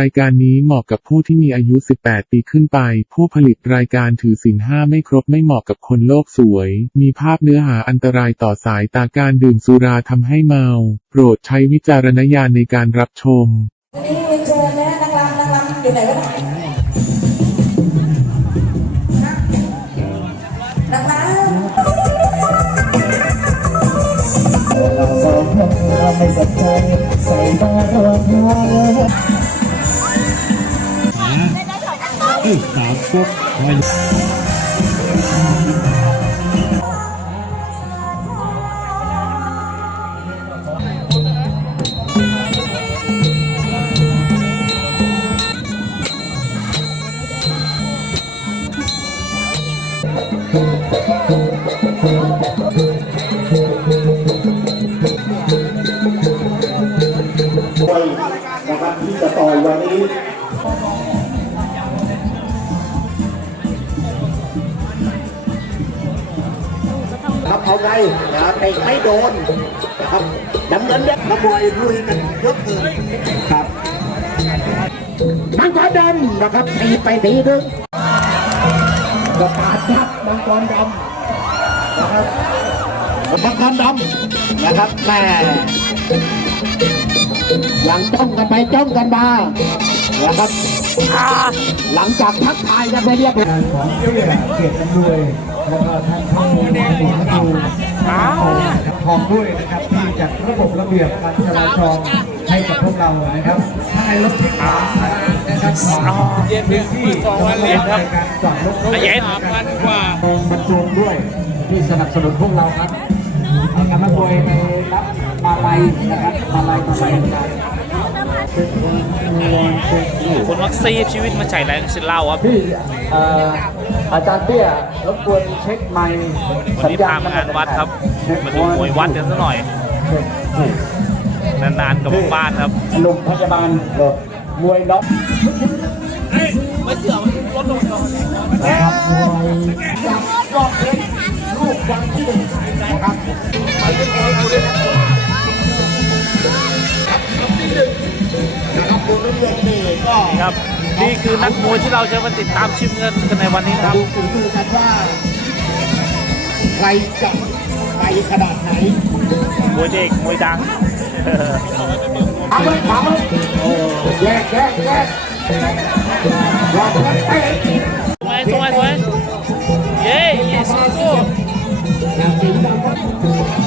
รายการนี้เหมาะกับผู้ที่มีอายุ 18 ปีขึ้นไป ผู้ผลิตรายการถือศีลห้าไม่ครบไม่เหมาะกับคนโลกสวย มีภาพเนื้อหาอันตรายต่อสายตาการดื่มสุราทำให้เมา โปรดใช้วิจารณญาณในการรับชม วันนี้เชิญนะนางรำนางรำอยู่ไหนวะเนี่ยนางรำเราสองคนเราไม่สนใจ ส่ตารองเท้าสามปุ๊บ ลุยกันเยอะเกินครับมังกรดำนะครับตีไปทีนึงกระปาดครับมังกรดำนะครับมังกรดำนะครับแม่ยังจ้องกันไปจ้องกันมานะครับหลังจากทักทายกันไปเรียบร้อยของเกียรติอำนวยแล้วก็ท่านผู้บริหารดูทองด้วยนะครับ จัดระบบระเบียบการจราจรให้กับพวกเรานะครับถ้าในรถที่ขานะครับพื้นที่สองวันเรียนครับการจอดรถรถเย็นพันกว่าตรงบรรจุด้วยที่สนับสนุนพวกเราครับเอากำลังโดยไปรับมาลัยนะครับมาลัยมาลัยกันคนวัคซีนชีวิตมันใช่แรงสิเล่าครับพี่เอ่ออาจารย์เตี้ยรบกวนเช็คไมค์วันนี้พามางานวัดครับมาดูมวยวัดกันสักหน่อย นานๆกับบ้านครับโรงพยาบาลโดดมวยน็อกนะครับมวยจับรอบเล็กลูกยังที่หนึ่งนะครับนะครับดูน้ำเงินนี่ก็ครับนี่คือนักมวยที่เราจะมาติดตามชิมเงินกันในวันนี้นะครับดูฝีมือกันว่าใครจะ ไปขนาดไหนมวยเด็กมวยดังเอาไว้ถามไว้แยกแยกแยกรอบกันเตะสวยสวยสวยเย้เย้สู้สู้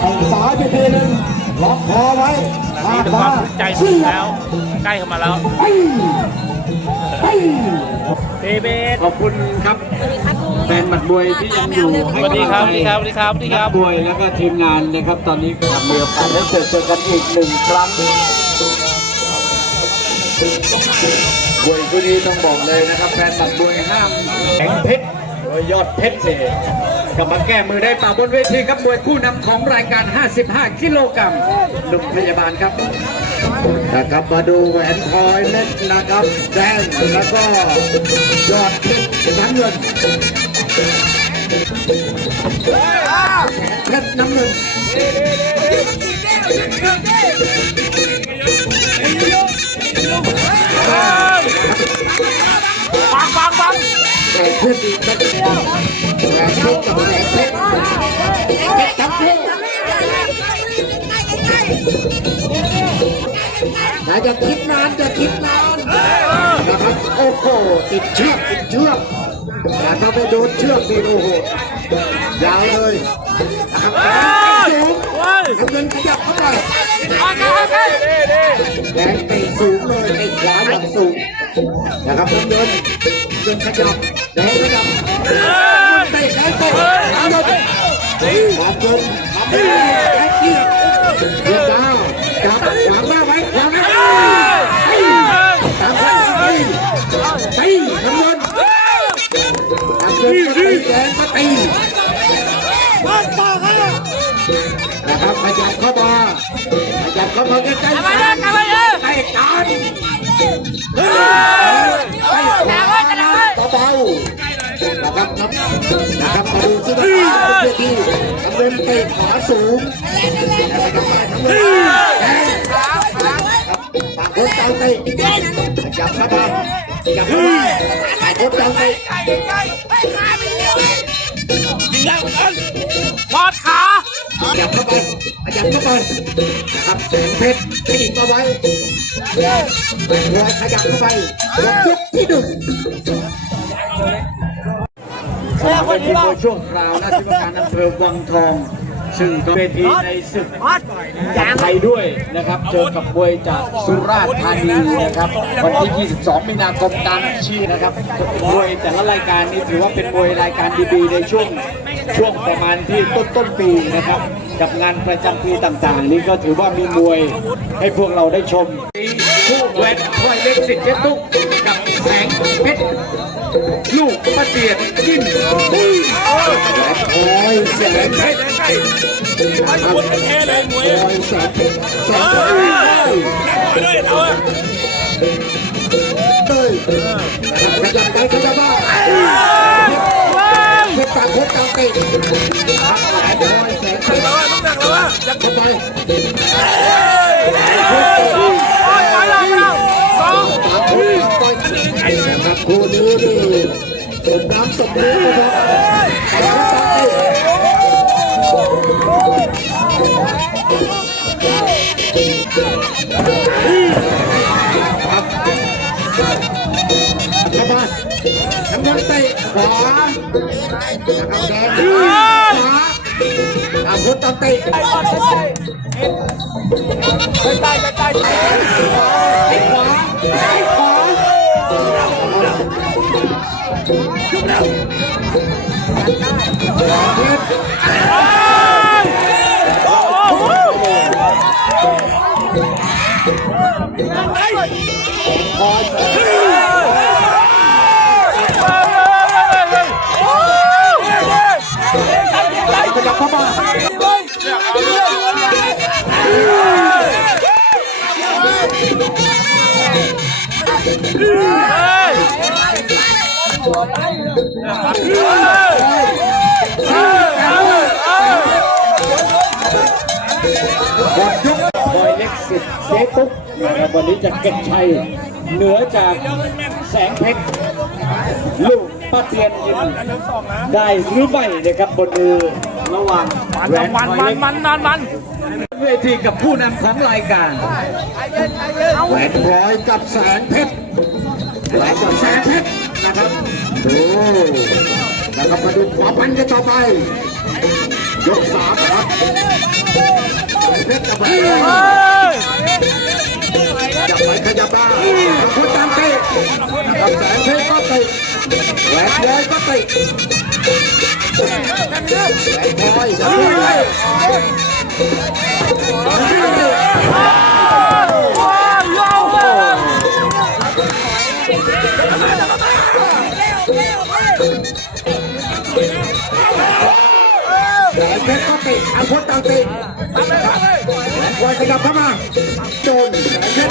เอาสายไปทีหนึงล็อกคอไว้นี่เป็นความภูมิใจสุดแล้ว ใกล้เข้ามาแล้วไปไปเบเบสขอบคุณครับ แฟนหมัดมวยที่ยังอยู่ให้สวัสดีครับกำสลัวัสงดีใจครับสวัสดีครับสวัสดีครับนักมวยแล้วก็ทีมงานนะครับ ตอนนี้ก็มีโอกาสได้เจอเจอกันอีกหนึ่งครั้งมวยคู่นี้ต้องบอกเลยนะครับ แฟนหมัดมวยห้ามแข็งเพชรโดยยอดเพชรเนี่ยกลับมาแก้มือได้ป่าบนเวทีครับมวยคู่นำของรายการ 55 กิโลกรัมลุกพยาบาลครับ นะครับมาดูแหวนพลอยเม็ดนะครับ แดงแล้วก็ยอดเพชรน้ำเงิน เพชรน้ำเงินฟังฟังฟังแหวนเพชรอีกเพชรแหวนเพชรกับแหวนเพชรเพชรกับเพชรอย่าจะคิดนานจะคิดนานนะครับโอ้โหติดเชือกติดเชือก แต่ถ้าไปโดนเชือกนี่โอ้โหยาวเลยนะครับสูงเฮ้ยน้ำเงินขยับเข้าไปโอเคโอเคดีดีแดงเตะสูงเลยเตะขวาอย่างสูงนะครับน้ำเงินเงินขยับแดงขยับเตะแดงเตะน้ำเงินน้ำเงินทำให้แด ขยับเข้ามาใกล้ๆกันใกล้กันใกล้ขวาเบาๆนะครับนะครับมาดูซิว่าเพื่อที่น้ำเงินเตะขวาสูงนะครับน้ำเงินแดงครับปากคนต่างเตะจับเข้าไปจับเข้าไปต่างคนต่างเตะบอดขาจับเข้าไป จับเข้าไปนะครับแสงเพชรตีเอาไว้แต่พอขยับเข้าไปรถยกที่หนึ่งแค่คนนี้ที่บ้ามวยช่วงคราวราชการอำเภอวังทอง ซึ่งเป็นทีในศึกจากไทยด้วยนะครับเจอกับมวยจากสุราษฎร์ธานีนะครับวันที่ 22 มีนาคมตามชื่อนะครับมวยแต่ละรายการนี้ถือว่าเป็นมวยรายการดีๆในช่วงช่วงประมาณที่ต้นต้นปีนะครับ กับงานประจำปีต่างๆ นี้ก็ถือว่ามีมวยให้พวกเราได้ชมคู่แหวนควายเล็กสิทธิ์เจ๊ตุ๊กกับแสงเพชรลูกประเดียดจิ้มโอ้ยแสงเพชรไม่ควรแค่เลยมวยโอ้ยแสงเพชรแสงเพชรด้วยเอาเฮ้ยขยับไปขยับมาเพชรต่างคนต่างเตะโอ้ยแสงเพชรแล้วลูกหนักแล้วอะยังเข้าไปไปแล้วสองต่างคนต่างเตะนะครับคู่นี้นี่สมน้ำสมเนื้อนะครับต่างคนต่างเตะเข้ามาน้ำเงินเตะขวา นะครับแดงขวาตามคนตามเตะไปไปไปไปขวาขวาข นะครับวันนี้จะเก็บชัยเหนือจากแสงเพชรลูกป้าเตียนยินได้หรือไม่นะครับบนมือระหว่างแหวนมันมันมันมันมันเวทีกับผู้นำของรายการแหวนพลอยกับแสงเพชรแหวนกับแสงเพชรนะครับดูนะครับมาดูขวาพันกันต่อไปยกสามครับแสงเพชรกับแหวน จับไปขยับมาคนตามเตะกับแสงเพชรก็เตะแหวนพลอยก็เตะแหวนพลอยจะพูดเลยแหวนเพชรก็ติดอาวุธต่างติดวายขยับเข้ามาโจน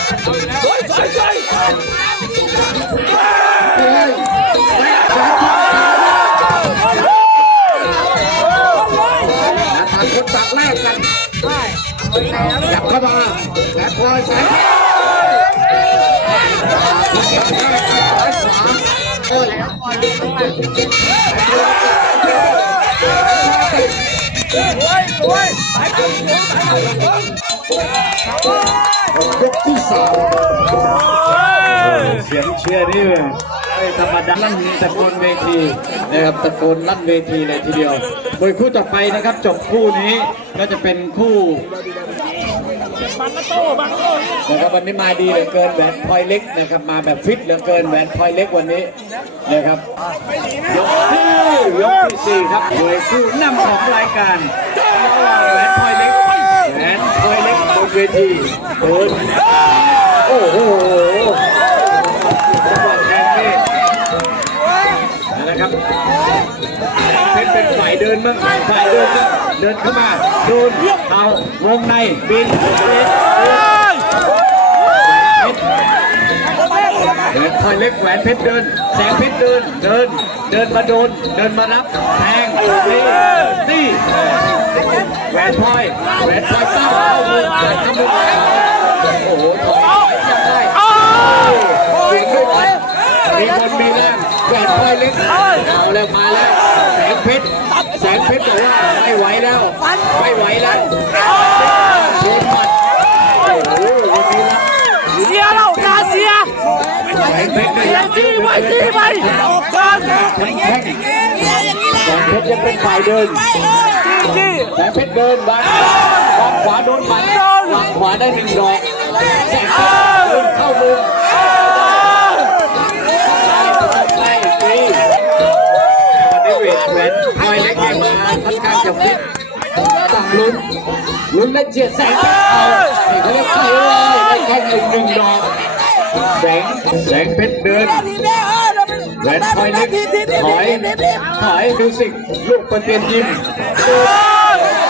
เลยแม่แสงทองต่างคนต่างแลกกันจับเข้ามาแสงพลอยแสงโอ้ยย กที่สามเสียงเชียร์นี่ไม่ธรรมดาลั่นตะโกนเวทีนะครับตะโกนลั่นเวทีเลยทีเดียวโดยคู่ต่อไปนะครับ จบคู่นี้ก็จะเป็นคู่บังโตบังโตนะครับวันนี้มาดีเหลือเกินแหวนพลอยเล็กนะครับมาแบบฟิตเหลือเกินแหวนพลอยเล็กวันนี้นะครับยกที่ยกที่สี่ครับโดยคู่นำของรายการระหว่างแหวนพลอย เวทีเดินโอ้โหจังหวะแทงนี่นะครับเพชรเป็นฝ่ายเดินบ้างฝ่ายเดินบ้งเดินเข้ามาโดนเอาวงในบินแหวนคอยเล็กแหวนเพชรเดิน แสงเพชรเดิน เดิน เดินมาโดน เดินมารับแทงนี่นี่ แหวนพลอยแหวนพลอยตั้งเข้ามือแหวนเข้ามือโอ้โหถอยยังได้เสียงด้วยกันมีคนมีแรงแหวนพลอยเล็กเอาแล้วมาแล้วแสงเพชรแสงเพชรบอกว่าไม่ไหวแล้วไม่ไหวแล้วโดนหมัดโอ้โหวันนี้รับเสียแล้วนาเสียแสงเพชรเสียตีไปตีไปก่อน เพชรยังเป็นฝ่ายเดินแสงเพชรเดินวางวางขวาโดนหมัดวางขวาได้หนึ่งดอกแสงเพชรเดินเข้ามุมคอยเล็กเองมาค่อนข้างจะฟิตต้องลุ้นลุ้นและเจียดแสงเอาเขาเรียกเข้าเลยได้แค่หนึ่งหนึ่งดอกแสงแสงเพชรเดิน แหวนคอยเล็กถอยถอยดูสิลูกประเตียนยิม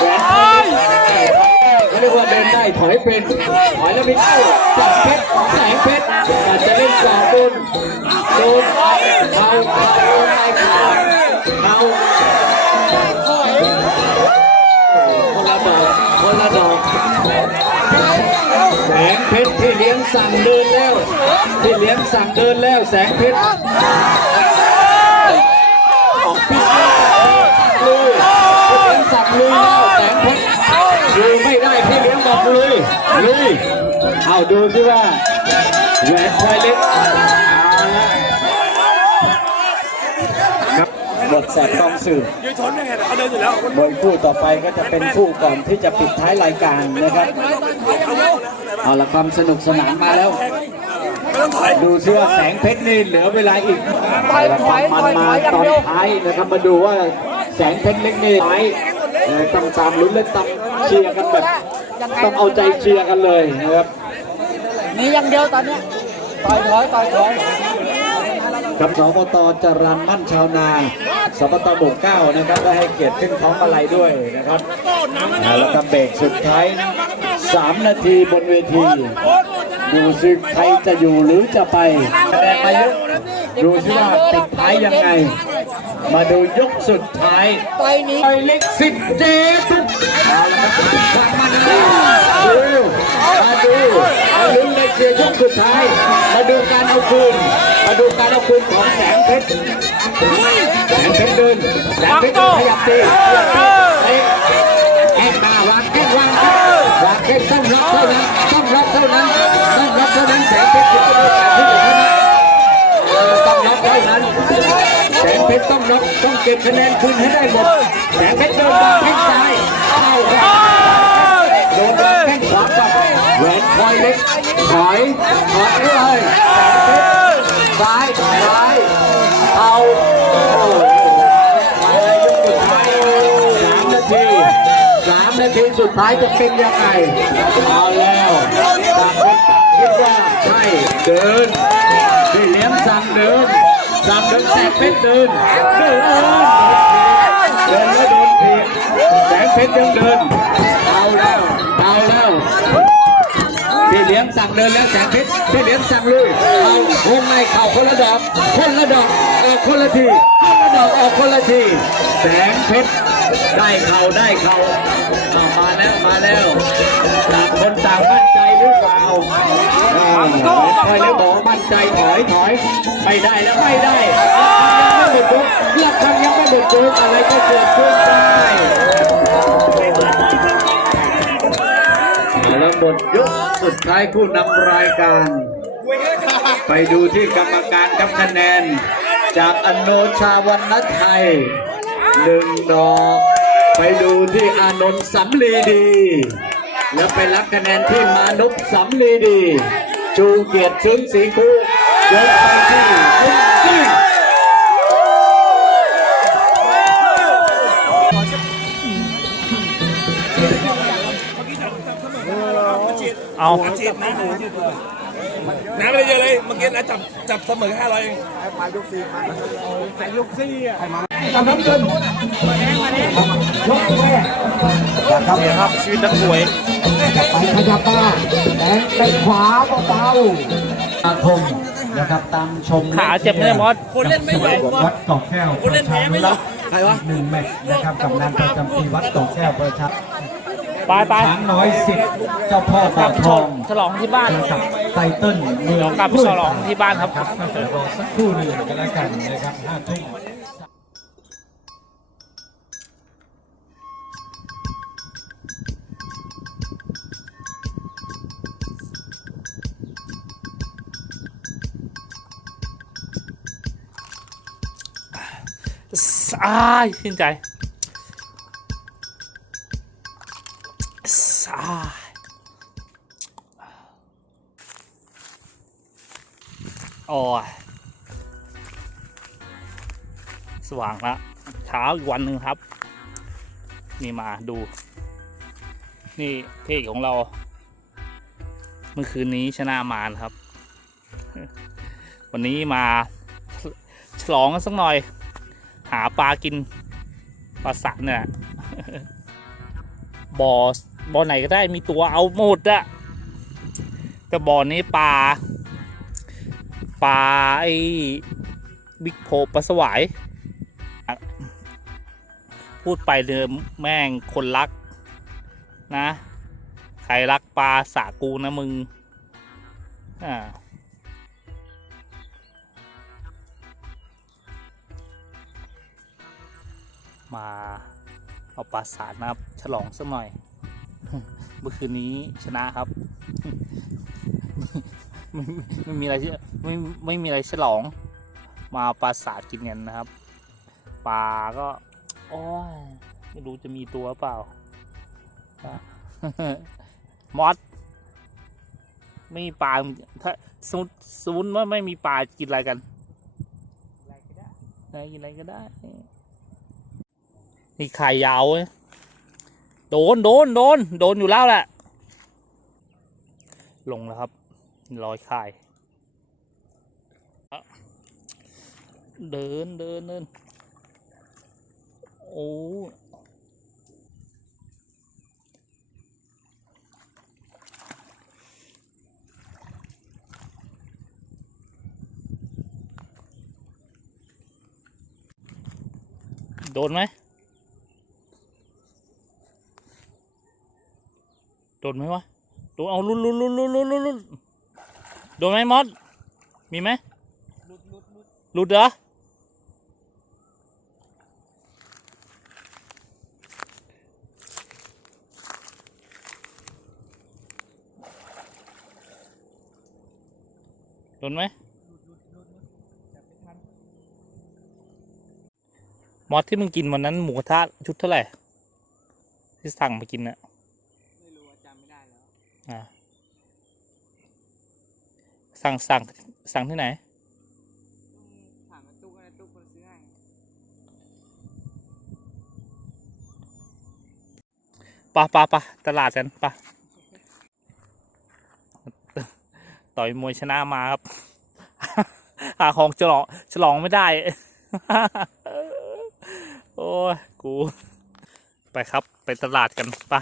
แหวนคอยเล็กเขาเรียกว่าเดินได้ถอยเป็นถอยแล้วไม่เข้าจับเพชรแสงเพชรอาจจะเล่นสองโดนโดนเขาเขาไม่เขาเขาคนละดอกคนละดอกแสงเพชรที่เลี้ยง สั่งเดินแล้วที่เลี้ยงสั่งเดินแล้วแสงเพชรออกพิษเลยพี่เลี้ยงสับลุยแล้วแสงเพชรดูไม่ได้พี่เลี้ยงบอกลุยลุยเอาดูสิว่าแหวนควายเล็กเอาละครับบทแสบกองสื่อยืนชนได้ไงเขาเดินอยู่แล้วมวยคู่ต่อไปก็จะเป็นคู่ก่อนที่จะปิดท้ายรายการนะครับ เอาละความสนุกสนานมาแล้ว ดูซิว่าแสงเพชรนี่เหลือเวลาอีกเอาละความมันมาตอนท้ายนะครับมาดูว่าแสงเพชรเล็กนี่ไหมเอ่อต้องตามลุ้นและตามเชียร์กันแบบต้องเอาใจเชียร์กันเลยนะครับมีอย่างเดียวตอนเนี้ยต่อยถอยต่อยถอยกับสปตจรันมั่นชาวนาสปตบกเก้านะครับได้ให้เกียรติขึ้นท้องอะไรด้วยนะครับ เอาแล้วก็เบรกสุดท้าย 3 นาทีบนเวที ดูซิใครจะอยู่หรือจะไปคะแนนมาเยอะดูซิว่าปิดท้ายยังไง มาดูยกสุดท้ายต่อยหนี้ไปเล็กสิบเจ็ดเอาละครับความมันเลยดูมาดูมาลุ้นในเชียร์ยกสุดท้าย มาดูการเอาคืนมาดูการเอาคืนของแสงเพชรแสงเพชรเดินแสงเพชรเดินขยับตี เท่านั้นต้องรับเท่านั้นต้องรับเท่านั้นแสงเพชรถึงจะได้การที่อยู่เท่านั้นเออต้องรับเท่านั้นแสงเพชรต้องรับต้องเก็บคะแนนคืนให้ได้หมดแสงเพชรเดินวางแข้งซ้ายเข้าแข้งโดนวางแข้งขวากับแหวนคอยเล็กถอยถอยเลยแสงเพชรซ้ายซ้าย สุดท้ายจะเป็นยังไงเอาแล้วต่างคนต่างคิดว่าใช่เดินพี่เลี้ยงสั่งเดินสั่งเดินแสงเพชรเดินเดินเดินแล้วโดนทีบแสงเพชรยังเดินเอาแล้วเอาแล้วพี่เลี้ยงสั่งเดินแล้วแสงเพชรพี่เลี้ยงสั่งลุย วงในเข่าคนละดอกคนละดอกออกคนละทีคนละดอกออกคนละทีแสงเพชรได้เข่าได้เข่ามาแล้วมาแล้วต่างคนต่างมั่นใจหรือเปล่าอ่าคอยแล้วบอกว่ามั่นใจถอยถอยไม่ได้แล้วไม่ได้ยังไม่หมดยกลักคำยังไม่หมดยกอะไรก็เกิดขึ้นได้แล้วหมดยกสุดท้ายผู้นำรายการ ไปดูที่กรรมการครับคะแนน จากอโนชาวันนัทไทยหนึ่งดอก ไปดูที่อานนท์สำลีดี แล้วไปรับคะแนนที่มานุพสำลีดี จูเกียรติซึ้งสีคูยกไปที่คุณกิ้งน้ำไม่ได้เยอะเลยเมื่อกี้นะจับจับเสมอห้าร้อยเองกับน้ำเงินยกแรกนะครับเนี่ยครับชีวิตนักมวยไปขยับมาแดงไปขวาเบาๆอาคมนะครับตามชมขาเจ็บไหมเนี่ยมอสคนเล่นไม่ไหววัดเกาะแก้วคนเล่นแพ้ไม่หรอกใครวะหนึ่งแมตช์นะครับกับนานประจำปีวัดเกาะแก้วประชา ไปไปช้างน้อยสิบเจ้าพ่อกลับ่าบวฉทลอองงฉลองที่บ้านกับไตเติ้ลเมืองเดี๋ยวกลับไปฉลองที่บ้านครับครับเดี๋ยวรอสักครู่หนึ่งก็แล้วกันนะครับห้าทุ่มอ้ายชื่นใจ โอ้ยสว่างละเช้าอีกวันหนึ่งครับ นี่มาดู นี่เพจของเรา เมื่อคืนนี้ชนะมารครับ วันนี้มาฉลองกันสักหน่อย หาปลากินปลาสักเนี่ยบ่อ บ่อไหนก็ได้มีตัวเอาหมดอะแต่บ่อนี้ปลาปลาไอ้บิ๊กโพปลาสวาย พูดไปเดิมแม่งคนรักนะ ใครรักปลาสากูนะมึง อ่ามาเอาปลาสาดนะครับฉลองสักหน่อย เมื่อคืนนี้ชนะครับ ไม่ไม่มีอะไรที่ไม่ไม่มีอะไรฉลอง มาปลาสาดกินกันนะครับปลาก็โอ้ยไม่รู้จะมีตัวเปล่ามอสไม่มีปลาถ้าสมมติสมมติว่าไม่มีปลากินอะไรกันอะไรกินอะไรก็ได้นี่ไข่ยาวเว้ย โดนโดนโดนโดนอยู่แล้วแหละ ลงแล้วครับรอยไข่เดินเดินเดินโอ้โดนไหม โดนไหมวะโดนเอาลุ้นลุ้นลุ้นลุ้นลุ้นลุ้นลุ้นโดนไหมมอสมีไหมหลุดเหรอโดนไหมมอสที่มึงกินวันนั้นหมูกระทะชุดเท่าไหร่ที่สั่งมากินนะ ไม่รู้จำไม่ได้แล้ว อ่า สั่งสั่งสั่งที่ไหนถามตู้ก็ได้ตู้คนซื้อให้ปะปะปะตลาดกันปะต่อยมวยชนะมาครับ หาของฉลองฉลองไม่ได้ โอ้ยกู ไปครับไปตลาดกันปะ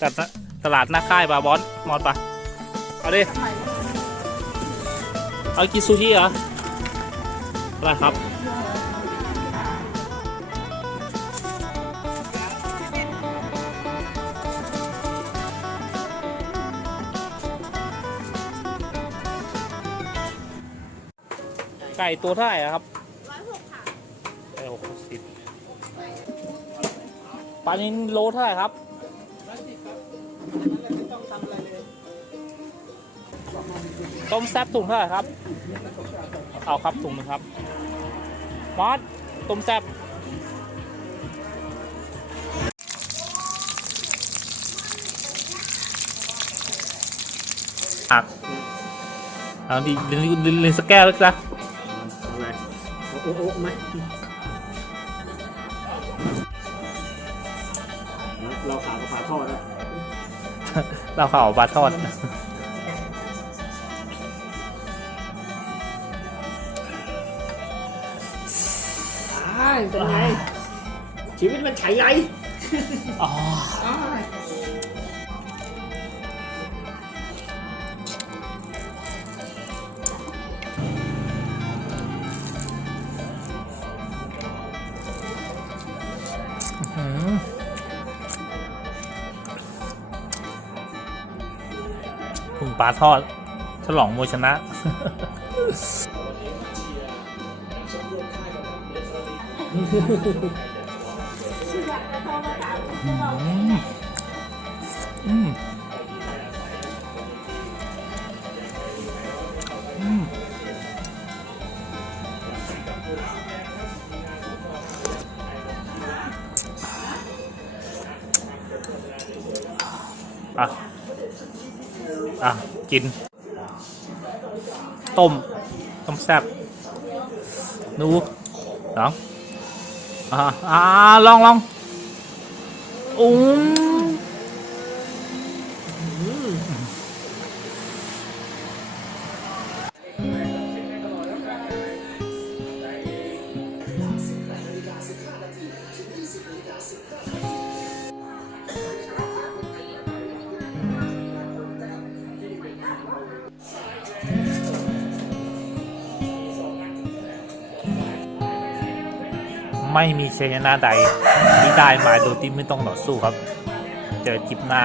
ตลาด ตลาดหน้าค่ายบาบอสมอสปะเอาดิ เอากินซูชิเหรออะไรครับ ไก่ตัวเท่าไหร่อะครับร้อยหกค่ะร้อยหกสิบปลานินโลเท่าไหร่ครับ ต้มแซ่บถุงเท่าไหร่ครับ เอาครับถุงหนึงครับมอสต้มแซ่บหักเอาดิลินลินลินสกแก้วแล้วจ้ะโอ้โหไหมเราขากับขาทอดนะเราข่าวปลาทอด ช่เป็นไง ชีวิตมันไฉไงอ๋ออื้อหือคุณปลาทอดฉลองมวยชนะ อืมอืมอะ อะ กิน ต้ม ต้มแซ่บดูลอง อ่าอ่าลองลองอุ้ม ไม่มีชัยนาใดที่ได้มาโดยที่ไม่ต้องต่อสู้ครับ เจอจิบหน้า